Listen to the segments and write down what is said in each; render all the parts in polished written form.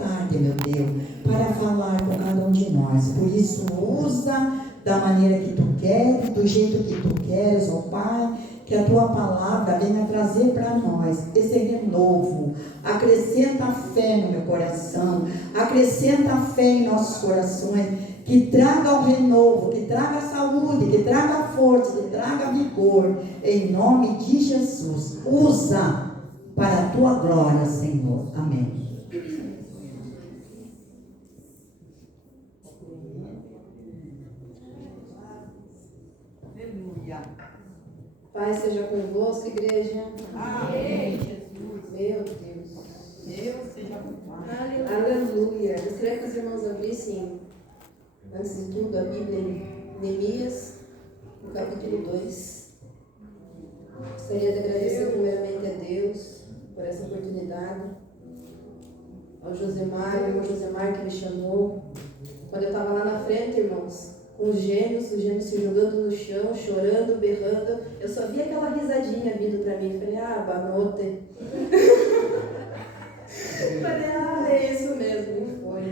vontade, meu Deus, para falar com cada um de nós. Por isso, usa da maneira que tu queres, do jeito que tu queres, ó Pai, que a tua palavra venha trazer para nós esse renovo. Acrescenta a fé no meu coração, acrescenta a fé em nossos corações, que traga o renovo, que traga saúde, que traga força, que traga vigor, em nome de Jesus. Usa para a tua glória, Senhor. Amém. Aleluia. Paz seja convosco, igreja. Amém, Jesus. Meu Deus. Deus seja louvado. Aleluia. Gostaria que os irmãos abrissem, antes de tudo, a Bíblia em Neemias, no capítulo 2. Gostaria de agradecer primeiramente a Deus por essa oportunidade, ao Josemar, ao irmão Josemar que me chamou. Quando eu estava lá na frente, irmãos, com os gêmeos se jogando no chão, chorando, berrando, eu só vi aquela risadinha vindo para mim. Falei, banote. Falei, é isso mesmo, e foi.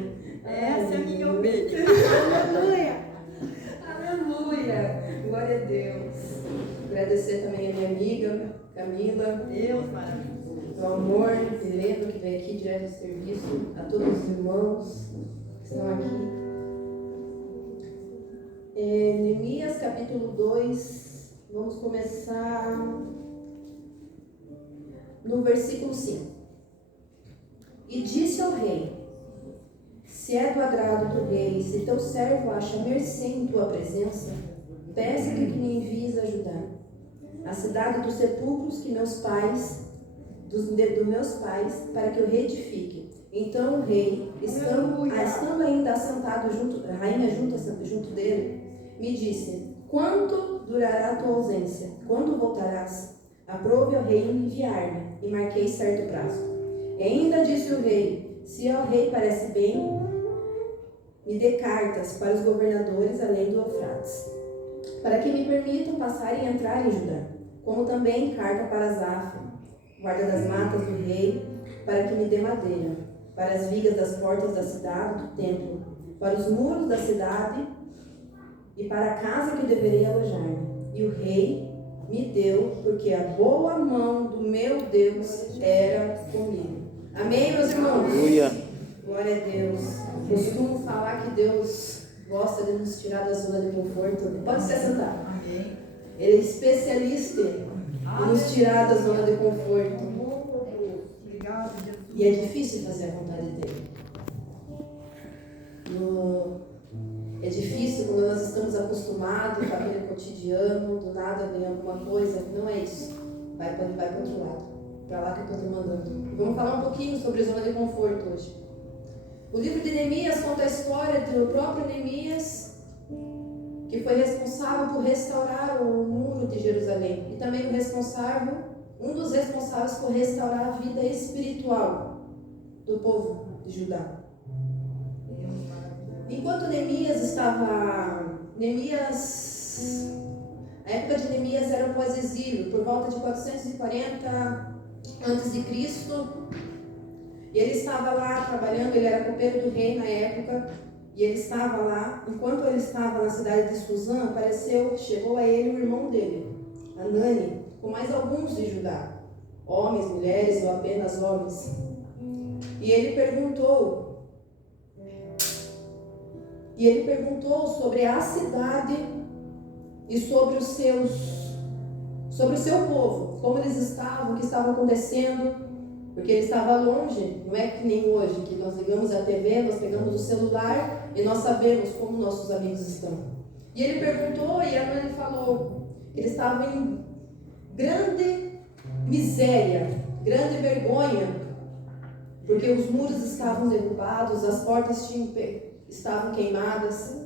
Essa é a minha ovelha. Aleluia! Aleluia! Glória a Deus. Agradecer também a minha amiga, Camila. Deus maravilhoso. O amor, Helena, que veio aqui direto do serviço, a todos os irmãos que estão aqui. Neemias capítulo 2, vamos começar no versículo 5. E disse ao rei: se é do agrado do rei, se teu servo acha mercê em tua presença, peça-lhe que me envies ajudar. A cidade dos sepulcros que meus pais, dos meus pais, para que eu reedifique. Então o rei, estando ainda assentado junto, a rainha junto dele, me disse: quanto durará a tua ausência? Quando voltarás? Aprove ao rei enviar-me, e marquei certo prazo. E ainda disse o rei: se ao rei parece bem, me dê cartas para os governadores além do Eufrates, para que me permitam passar e entrar em Judá, como também carta para Asaf, guarda das matas do rei, para que me dê madeira, para as vigas das portas da cidade do templo, para os muros da cidade e para a casa que deverei alojar-me. E o rei me deu, porque a boa mão do meu Deus era comigo. Amém, meus irmãos? Aleluia. Glória a Deus. Costumo falar que Deus gosta de nos tirar da zona de conforto. Pode se assentar. Amém. Ele é especialista em nos tirar da zona de conforto. Obrigado, Jesus. E é difícil fazer a vontade dele. É difícil quando nós estamos acostumados com aquele cotidiano, do nada vem alguma coisa. Não é isso. Vai para outro lado. Para lá que eu estou te mandando. Vamos falar um pouquinho sobre zona de conforto hoje. O livro de Neemias conta a história do próprio Neemias, que foi responsável por restaurar o muro de Jerusalém. E também um dos responsáveis por restaurar a vida espiritual do povo de Judá. Enquanto a época de Neemias era o pós-exílio, por volta de 440 a.C., e ele estava lá trabalhando, ele era copeiro do rei na época, e ele estava lá. Enquanto ele estava na cidade de Suzã, chegou a ele o irmão dele, Anani, com mais alguns de Judá, homens, mulheres ou apenas homens. E ele perguntou sobre a cidade e sobre o seu povo, como eles estavam, o que estava acontecendo, porque ele estava longe. Não é que nem hoje, que nós ligamos a TV, nós pegamos o celular e nós sabemos como nossos amigos estão. E ele perguntou, e a mãe falou que ele estava em grande miséria, grande vergonha, porque os muros estavam derrubados, as portas estavam queimadas.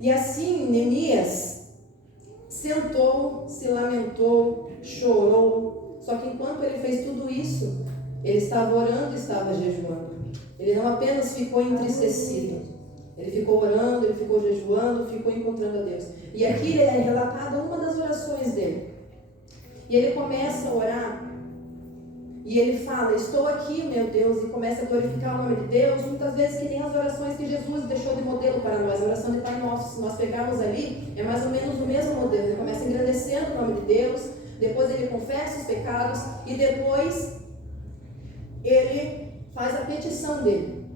E assim Neemias sentou, se lamentou, chorou. Só que enquanto ele fez tudo isso, ele estava orando e estava jejuando. Ele não apenas ficou entristecido, ele ficou orando, ele ficou jejuando, ficou encontrando a Deus. E aqui é relatada uma das orações dele. E ele começa a orar E ele fala, estou aqui, meu Deus, e começa a glorificar o nome de Deus, muitas vezes que nem as orações que Jesus deixou de modelo para nós. A oração de Pai Nosso, se nós pegarmos ali, é mais ou menos o mesmo modelo. Ele começa engrandecendo o nome de Deus, depois ele confessa os pecados, e depois ele faz a petição dele.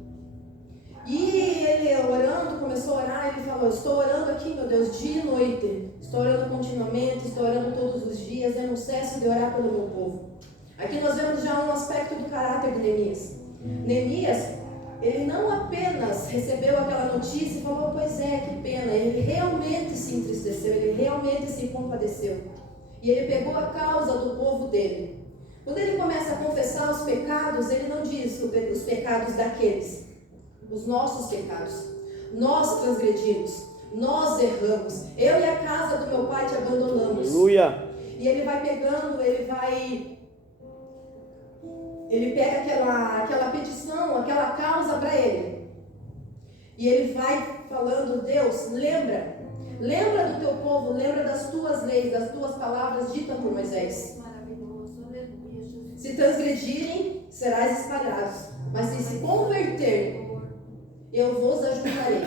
E ele orando, começou a orar, ele falou, estou orando aqui, meu Deus, dia e noite, estou orando continuamente, estou orando todos os dias, eu não cesso de orar pelo meu povo. Aqui nós vemos já um aspecto do caráter de Neemias. Neemias, ele não apenas recebeu aquela notícia e falou, pois é, que pena, ele realmente se entristeceu, ele realmente se compadeceu. E ele pegou a causa do povo dele. Quando ele começa a confessar os pecados, ele não diz os pecados daqueles, os nossos pecados. Nós transgredimos, nós erramos, eu e a casa do meu pai te abandonamos. Aleluia. E ele vai pegando, ele pega aquela petição, aquela causa para ele. E ele vai falando, Deus, lembra do teu povo, lembra das tuas leis, das tuas palavras ditas por Moisés. Maravilhoso, aleluia, Jesus. Se transgredirem, serás espalhados, mas se converter, eu vos ajudarei.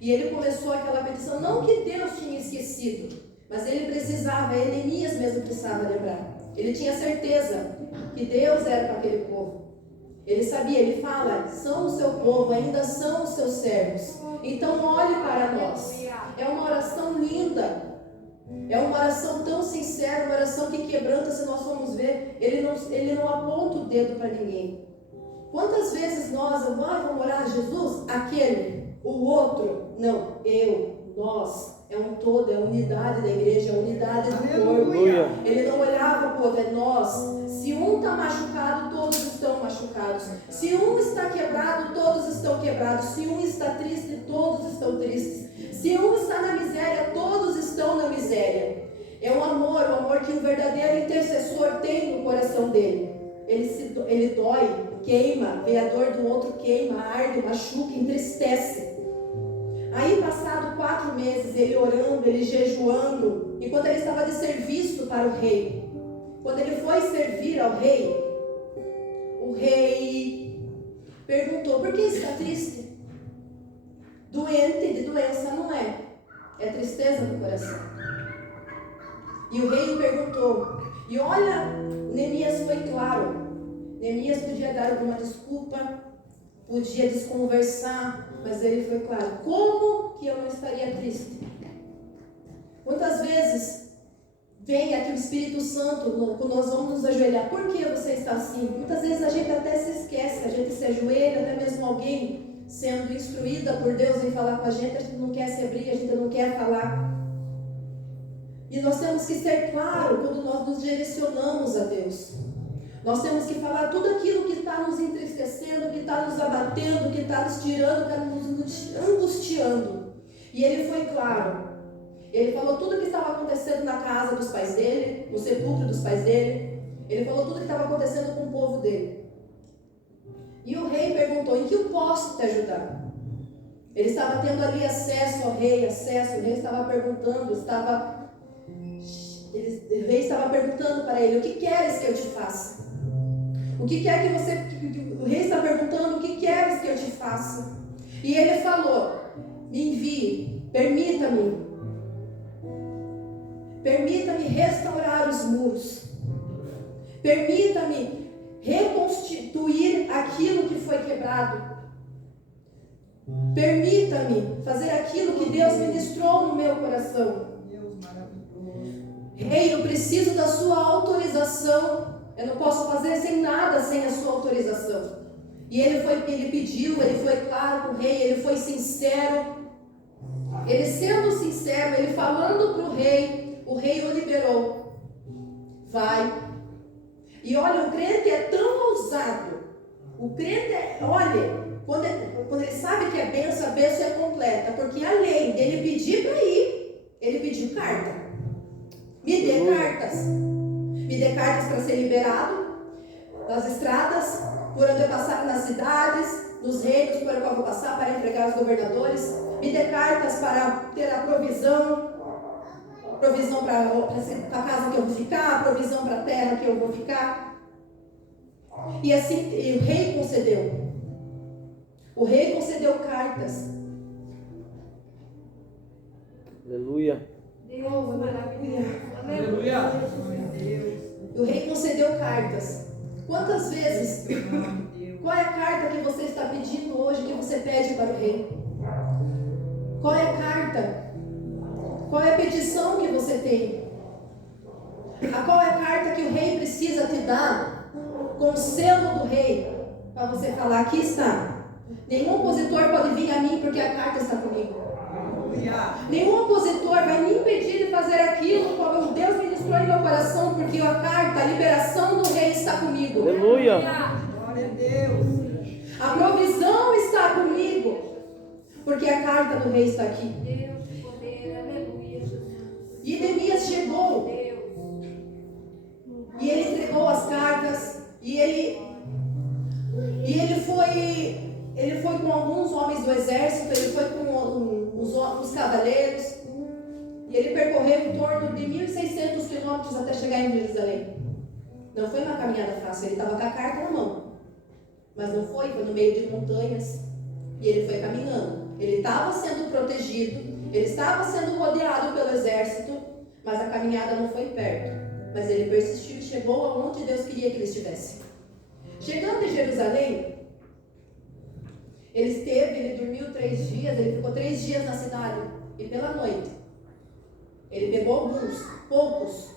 E ele começou aquela petição, não que Deus tinha esquecido, mas ele precisava, Neemias mesmo precisava lembrar. Ele tinha certeza que Deus era para aquele povo. Ele sabia, ele fala, são o seu povo, ainda são os seus servos. Então olhe para nós. É uma oração linda. É uma oração tão sincera, uma oração que quebranta, se nós formos ver. Ele não aponta o dedo para ninguém. Quantas vezes vamos orar, Jesus, aquele, o outro, não, eu, nós. É um todo, é a unidade da igreja, é a unidade do corpo. Ele não olhava para o outro, é nós. Se um está machucado, todos estão machucados. Se um está quebrado, todos estão quebrados. Se um está triste, todos estão tristes. Se um está na miséria, todos estão na miséria. É um amor, o amor que um verdadeiro intercessor tem no coração dele. Ele dói, queima, vê a dor do outro, queima, arde, machuca, entristece. Aí, passado 4 meses, ele orando, ele jejuando, enquanto ele estava de serviço para o rei. Quando ele foi servir ao rei, o rei perguntou, por que está triste? Doente de doença não é, é tristeza no coração. E o rei perguntou, e olha, Neemias foi claro. Neemias podia dar alguma desculpa, podia desconversar, mas ele foi claro. Como que eu não estaria triste? Quantas vezes vem aqui o Espírito Santo, quando nós vamos nos ajoelhar, por que você está assim? Muitas vezes a gente até se esquece, a gente se ajoelha, até mesmo alguém sendo instruída por Deus em falar com a gente não quer se abrir, a gente não quer falar. E nós temos que ser claro quando nós nos direcionamos a Deus. Nós temos que falar tudo aquilo que está nos entristecendo, que está nos abatendo, que está nos tirando, que está nos angustiando. E ele foi claro. Ele falou tudo o que estava acontecendo na casa dos pais dele, no sepulcro dos pais dele. Ele falou tudo o que estava acontecendo com o povo dele. E o rei perguntou, em que eu posso te ajudar? Ele estava tendo ali acesso ao rei, o rei estava perguntando, o rei estava perguntando para ele, o que queres que eu te faça? O que quer que você... O rei está perguntando, o que queres que eu te faça? E ele falou, me envie, permita-me restaurar os muros. Permita-me reconstituir aquilo que foi quebrado. Permita-me fazer aquilo que Deus ministrou no meu coração. Rei, eu preciso da sua autorização. Eu não posso fazer sem nada sem a sua autorização. E ele pediu, ele foi claro com o rei, ele foi sincero. Ele sendo sincero, ele falando para o rei o liberou. Vai. E olha, o crente é tão ousado. O crente quando ele sabe que a bênção é completa. Porque além dele pedir para ir, ele pediu carta. Me dê cartas. Me dê cartas para ser liberado nas estradas, por onde eu passar nas cidades, nos reinos por onde eu vou passar, para entregar aos governadores. Me dê cartas para ter a provisão para a casa que eu vou ficar, provisão para a terra que eu vou ficar. E assim o rei concedeu. O rei concedeu cartas. Aleluia. Deus maravilhoso. Aleluia. O rei concedeu cartas. Quantas vezes? Qual é a carta que você está pedindo hoje, que você pede para o rei? Qual é a carta? Qual é a petição que você tem? Qual é a carta que o rei precisa te dar com o selo do rei para você falar, aqui está. Nenhum opositor pode vir a mim porque a carta está comigo. Nenhum opositor vai me impedir de fazer aquilo como Deus ministrou em meu coração, porque a carta, a liberação do rei está comigo. Aleluia. Glória a Deus. A provisão está comigo, porque a carta do rei está aqui. Deus de poder, aleluia, Jesus. E Neemias chegou Deus. e ele entregou as cartas e ele foi com alguns homens do exército, ele foi com os cavaleiros e ele percorreu em torno de 1.600 quilômetros até chegar em Jerusalém. Não foi uma caminhada fácil, ele estava com a carta na mão, mas não foi no meio de montanhas e ele foi caminhando. Ele estava sendo protegido, ele estava sendo rodeado pelo exército, mas a caminhada não foi perto. Mas ele persistiu e chegou aonde Deus queria que ele estivesse. Chegando em Jerusalém, ele dormiu 3 dias, ele ficou 3 dias na cidade. E pela noite, ele pegou poucos,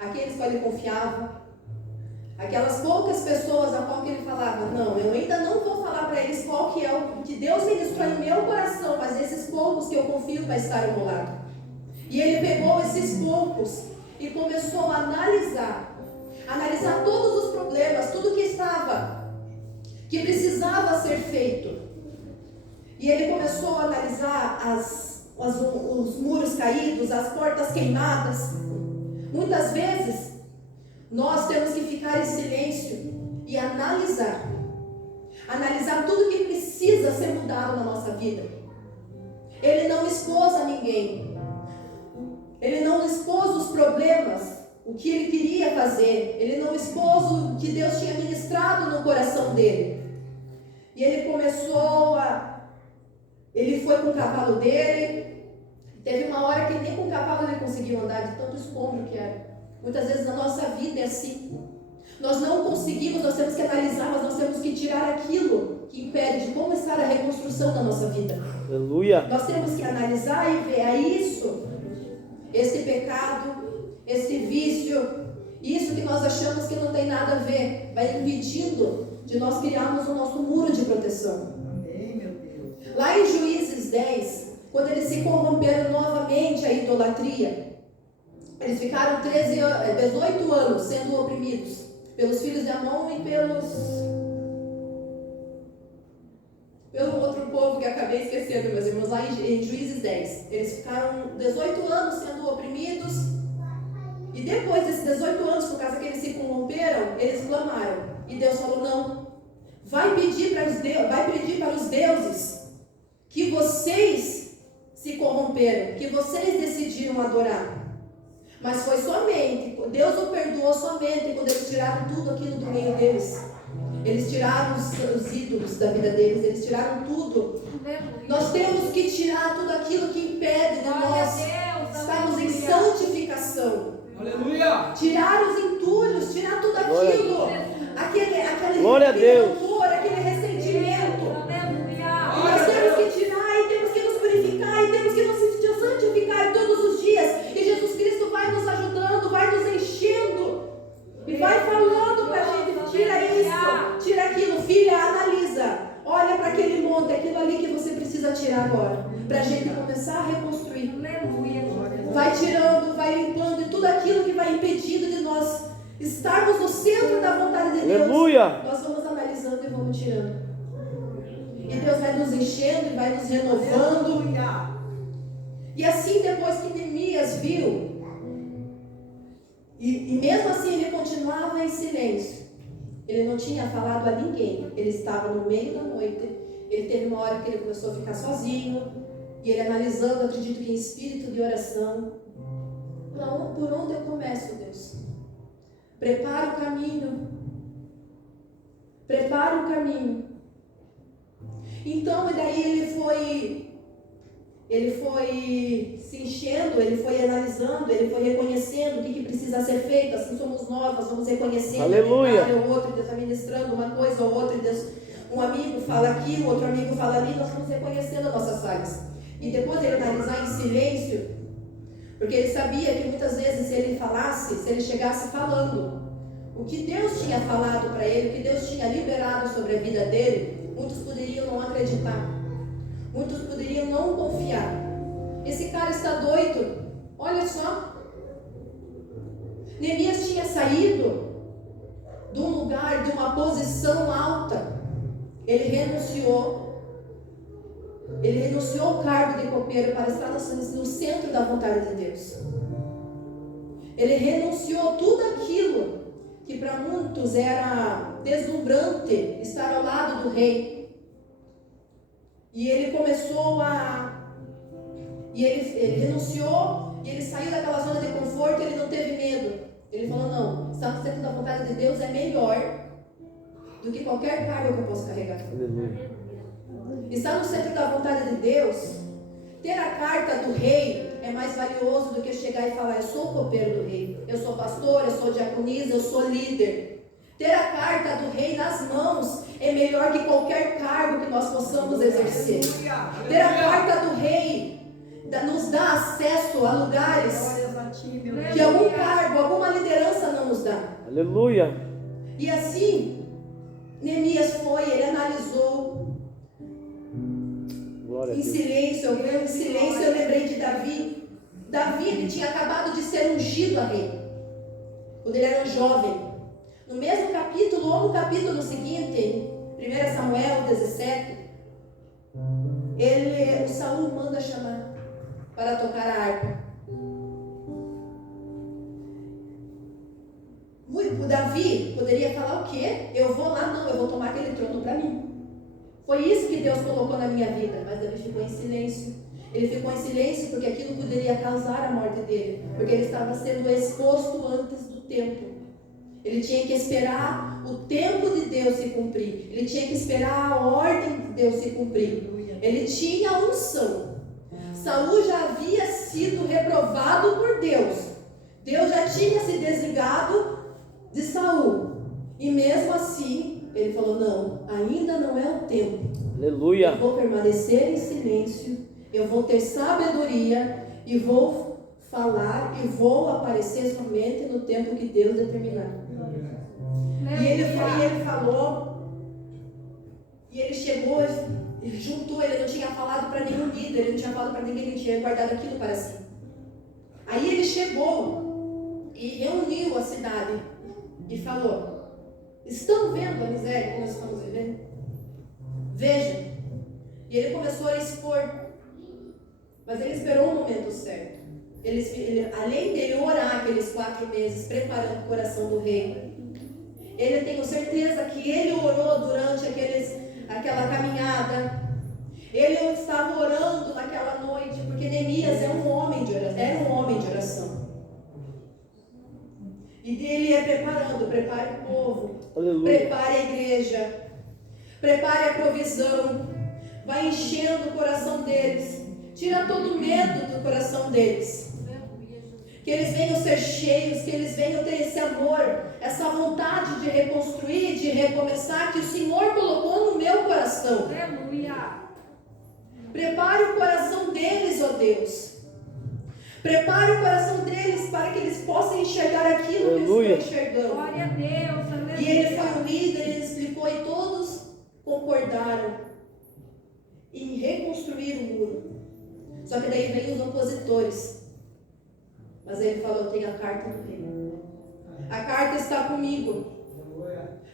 aqueles que ele confiava, aquelas poucas pessoas a qual que ele falava, não, eu ainda não vou falar para eles qual que é o que Deus ministrou em meu coração, mas esses poucos que eu confio vai estar ao meu lado. E ele pegou esses poucos e começou a analisar todos os problemas, tudo que precisava ser feito. E ele começou a analisar os muros caídos, as portas queimadas. Muitas vezes nós temos que ficar em silêncio e analisar tudo que precisa ser mudado na nossa vida. Ele não expôs a ninguém. Ele não expôs os problemas, o que ele queria fazer. Ele não expôs o que Deus tinha ministrado no coração dele. E ele ele foi com o cavalo dele. Teve uma hora que nem com o cavalo ele conseguiu andar, de tanto escombro que era. Muitas vezes na nossa vida é assim. Nós não conseguimos, nós temos que analisar, mas nós temos que tirar aquilo que impede de como estar a reconstrução da nossa vida. Aleluia. Nós temos que analisar e ver, esse pecado, esse vício, isso que nós achamos que não tem nada a ver, vai impedindo de nós criarmos o nosso muro de proteção. Amém, meu Deus. Lá em Juízes 10, quando eles se corromperam novamente à idolatria, eles ficaram 18 anos sendo oprimidos pelos filhos de Amon e pelo outro povo que acabei esquecendo, meus irmãos, lá em Juízes 10. Eles ficaram 18 anos sendo oprimidos, e depois desses 18 anos, por causa que eles se corromperam, eles clamaram. E Deus falou, não, vai pedir para os deuses que vocês se corromperam, que vocês decidiram adorar. Mas foi somente, Deus o perdoou somente quando eles tiraram tudo aquilo do meio deles. Eles tiraram os ídolos da vida deles, eles tiraram tudo. Nós temos que tirar tudo aquilo que impede de nós estarmos em santificação. Aleluia. Tirar os entulhos, tirar tudo aquilo, aquele rancor, aquele ressentimento. E nós temos que tirar e temos que nos purificar e temos que nos santificar todos os dias. E Jesus Cristo vai nos ajudando, vai nos enchendo e vai falando para a gente, tira isso, tira aquilo. Filha, analisa, olha para aquele monte, aquilo ali que você precisa tirar agora, para a gente começar a reconstruir. Vai tirando, vai limpando, e tudo aquilo que vai impedindo de nós estarmos no centro da vontade de Deus. Aleluia. Nós vamos analisando e vamos tirando. E Deus vai nos enchendo e vai nos renovando. Aleluia. E assim, depois que Neemias viu, e mesmo assim ele continuava em silêncio. Ele não tinha falado a ninguém. Ele estava no meio da noite. Ele teve uma hora que ele começou a ficar sozinho. E ele analisando, acredito que em espírito de oração. Por onde eu começo, Deus? Prepara o caminho. prepara o caminho. Então, e daí ele foi se enchendo, ele foi analisando, ele foi reconhecendo o que precisa ser feito. Assim somos nós vamos reconhecendo. Aleluia. Um outro, Deus vai ministrando uma coisa ou outra, Deus, um amigo fala aqui, o outro amigo fala ali, nós vamos reconhecendo as nossas falhas. E depois ele analisar em silêncio, porque ele sabia que muitas vezes se ele falasse, se ele chegasse falando o que Deus tinha falado para ele, o que Deus tinha liberado sobre a vida dele, muitos poderiam não acreditar, muitos poderiam não confiar. Esse cara está doido, olha só. Neemias tinha saído de um lugar, de uma posição alta. Ele renunciou ao cargo de copeiro para estar no centro da vontade de Deus. Ele renunciou tudo aquilo que para muitos era deslumbrante, estar ao lado do rei. E ele começou e ele renunciou, e ele saiu daquela zona de conforto, ele não teve medo. Ele falou, não, estar no centro da vontade de Deus é melhor do que qualquer cargo que eu possa carregar. Aleluia. Estar no centro da vontade de Deus, ter a carta do rei é mais valioso do que chegar e falar, eu sou o copeiro do rei, eu sou pastor, eu sou diaconisa, eu sou líder. Ter a carta do rei nas mãos é melhor que qualquer cargo que nós possamos exercer. Ter a carta do rei nos dá acesso a lugares Glórias a ti, meu Deus. que algum cargo, alguma liderança não nos dá. Aleluia. E assim, Neemias foi, ele analisou Glória a em Deus. silêncio. Em silêncio eu lembrei de Davi. Davi, ele tinha acabado de ser ungido a rei, quando ele era um jovem. No mesmo capítulo, ou no capítulo seguinte, 1 Samuel 17, o Saul manda chamar para tocar a harpa. O Davi poderia falar o quê? Eu vou lá, não, eu vou tomar aquele trono para mim. Foi isso que Deus colocou na minha vida, mas Davi ficou em silêncio. Ele ficou em silêncio porque aquilo poderia causar a morte dele, porque ele estava sendo exposto antes do tempo. Ele tinha que esperar o tempo de Deus se cumprir. Ele tinha que esperar a ordem de Deus se cumprir. Ele tinha a unção. Saul já havia sido reprovado por Deus. Deus já tinha se desligado de Saul. E mesmo assim, ele falou, não, ainda não é o tempo. Aleluia. Eu vou permanecer em silêncio. Eu vou ter sabedoria. E vou falar e vou aparecer somente no tempo que Deus determinar. E ele falou, e ele chegou, ele juntou, ele não tinha falado para nenhum líder, ele não tinha falado para ninguém, ele tinha guardado aquilo para si. Aí ele chegou e reuniu a cidade e falou, estão vendo a miséria que nós estamos vivendo? Vejam. E ele começou a expor, mas ele esperou o momento certo. Além de orar aqueles 4 meses, preparando o coração do rei, ele tenho certeza que ele orou durante aquela caminhada. Ele estava orando naquela noite, porque Neemias era um homem de oração. E ele ia preparando, prepare o povo, Aleluia. prepare a igreja, prepare a provisão, vai enchendo o coração deles, tira todo o medo do coração deles. Que eles venham ser cheios, que eles venham ter esse amor, essa vontade de reconstruir, de recomeçar, que o Senhor colocou no meu coração. Aleluia. Prepare o coração deles, ó Deus. Prepare o coração deles para que eles possam enxergar aquilo Aleluia. que eles estão enxergando. Glória a Deus. Aleluia. E ele foi o líder, ele explicou e todos concordaram em reconstruir o muro. Só que daí vem os opositores. Mas ele falou, eu tenho a carta do rei. A carta está comigo.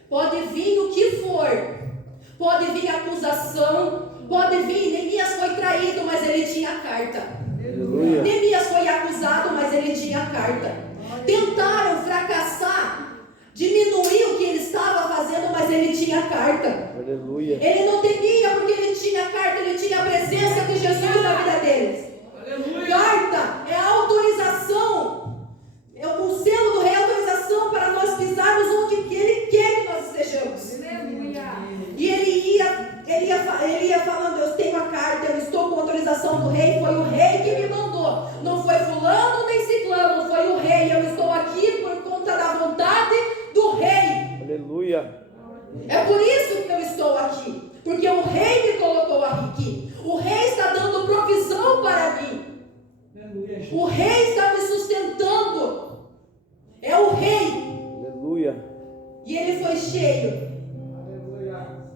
Pode vir o que for. Pode vir acusação. Pode vir, Neemias foi traído, mas ele tinha a carta. Aleluia. Neemias foi acusado, mas ele tinha a carta. Tentaram fracassar, diminuir o que ele estava fazendo, mas ele tinha a carta. Aleluia. Ele não temia porque ele tinha a carta, ele tinha a presença de Jesus na vida deles. Carta é a autorização, é o selo do rei, autorização para nós pisarmos onde ele quer que nós estejamos. ele ia falando, eu tenho a carta, eu estou com autorização do rei, foi o rei que me mandou. Não foi fulano nem ciclano, foi o rei. Eu estou aqui por conta da vontade do rei. Aleluia. É por isso que eu estou aqui, porque o rei me colocou aqui. O rei está dando provisão para mim. O rei está me sustentando. É o rei. Aleluia. E ele foi cheio.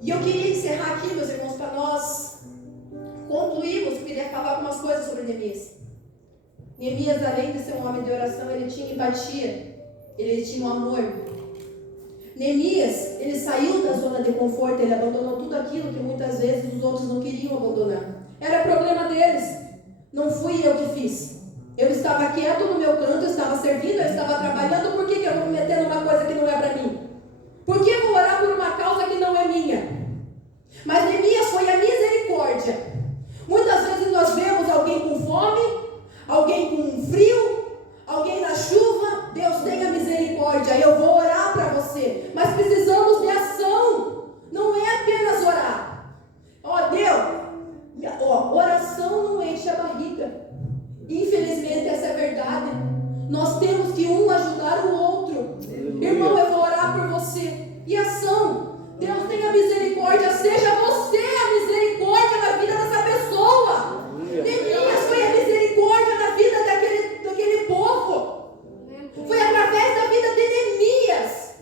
E eu queria encerrar aqui, meus irmãos, para nós concluirmos. Eu queria falar algumas coisas sobre Neemias. Neemias, além de ser um homem de oração, ele tinha empatia, ele tinha um amor. Neemias, ele saiu da zona de conforto, ele abandonou tudo aquilo que muitas vezes os outros não queriam abandonar. Era problema deles, não fui eu que fiz. Eu estava quieto no meu canto, eu estava servindo, eu estava trabalhando. Por que eu vou me meter numa coisa que não é para mim? Por que vou orar por uma causa que não é minha? Mas Neemias foi a misericórdia. Muitas vezes nós vemos alguém com fome, alguém com frio, alguém na chuva. Deus tenha misericórdia, eu vou orar para você. Mas precisamos de ação, não é apenas orar. Deus, oração não enche a barriga. Infelizmente essa é a verdade. Nós temos que um ajudar o outro. Irmão, eu vou orar por você. E ação, Deus tenha misericórdia. Seja você a misericórdia na vida dessa pessoa. Neemias foi a misericórdia na vida daquele povo. Foi através da vida de Neemias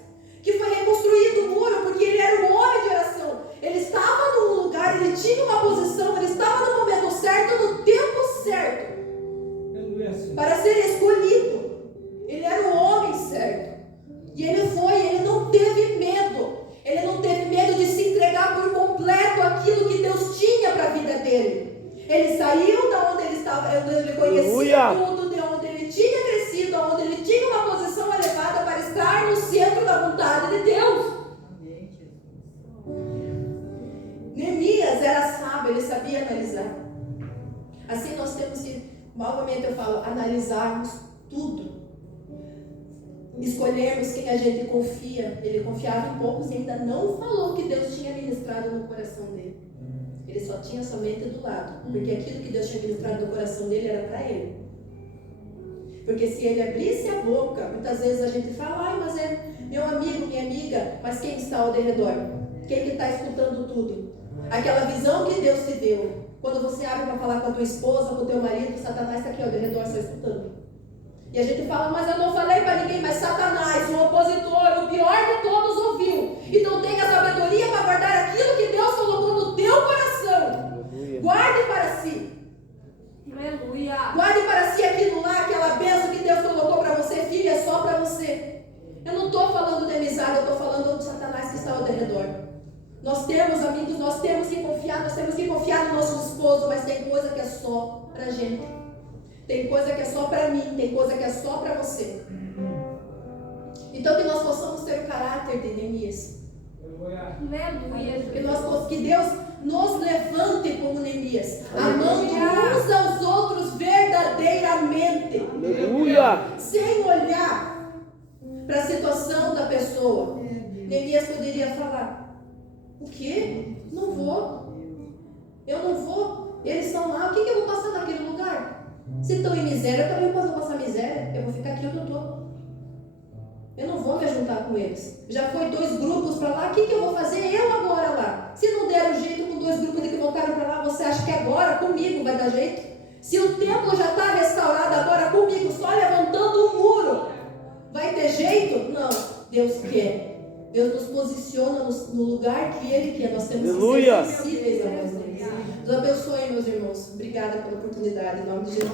que foi reconstruído o muro, porque ele era um homem de oração. Ele estava num lugar, ele tinha uma posição, ele estava no momento certo, no tempo certo, para ser escolhido. Ele era o homem certo. E ele não teve medo. Ele não teve medo de se entregar por completo aquilo que Deus tinha para a vida dele. Ele saiu da onde ele estava, onde ele conhecia tudo, de onde ele tinha crescido, onde ele tinha uma posição elevada para estar no centro da vontade de Deus. Neemias era sábio, ele sabia analisar. Assim nós temos que, novamente eu falo, analisarmos tudo. Escolhermos quem a gente confia. Ele confiava em poucos e ainda não falou que Deus tinha ministrado no coração dele. Ele só tinha somente do lado, porque aquilo que Deus tinha ministrado no coração dele era para ele. Porque se ele abrisse a boca, muitas vezes a gente fala, ai, mas é meu amigo, minha amiga, mas quem está ao redor? Quem que está escutando tudo? Aquela visão que Deus te deu, quando você abre para falar com a tua esposa, com o teu marido, Satanás está aqui ao redor só escutando. E a gente fala, mas eu não falei para ninguém, mas Satanás, o opositor, o pior de todos, ouviu. Então tenha sabedoria para guardar aquilo que Deus colocou no teu coração. Guarde para si. Aleluia. Guarde para si aquilo lá, aquela bênção que Deus colocou para você, filha, é só para você. Eu não estou falando de amizade, eu estou falando do Satanás que está ao redor. Nós temos amigos, nós temos que confiar no nosso esposo, mas tem coisa que é só para a gente. Tem coisa que é só para mim, tem coisa que é só para você. Então que nós possamos ter o caráter de Neemias. Aleluia. Que Deus nos levante como Neemias, amando uns aos outros verdadeiramente. Aleluia. Sem olhar para a situação da pessoa. Neemias poderia falar, o quê? Não vou. Eu não vou. Eles estão lá, o que eu vou passar naquele lugar? Se estão em miséria, eu também posso passar miséria. Eu vou ficar aqui onde eu estou. Eu não vou me juntar com eles. Já foi 2 grupos para lá, o que eu vou fazer eu agora lá? Se não der o jeito com 2 grupos de que voltaram para lá, você acha que agora comigo vai dar jeito? Se o templo já está restaurado agora comigo, só levantando um muro, vai ter jeito? Não, Deus quer. Deus nos posiciona no lugar que Ele quer. Nós temos que ser sensíveis a voz dele. Deus abençoe, meus irmãos. Obrigada pela oportunidade. Em nome de Jesus.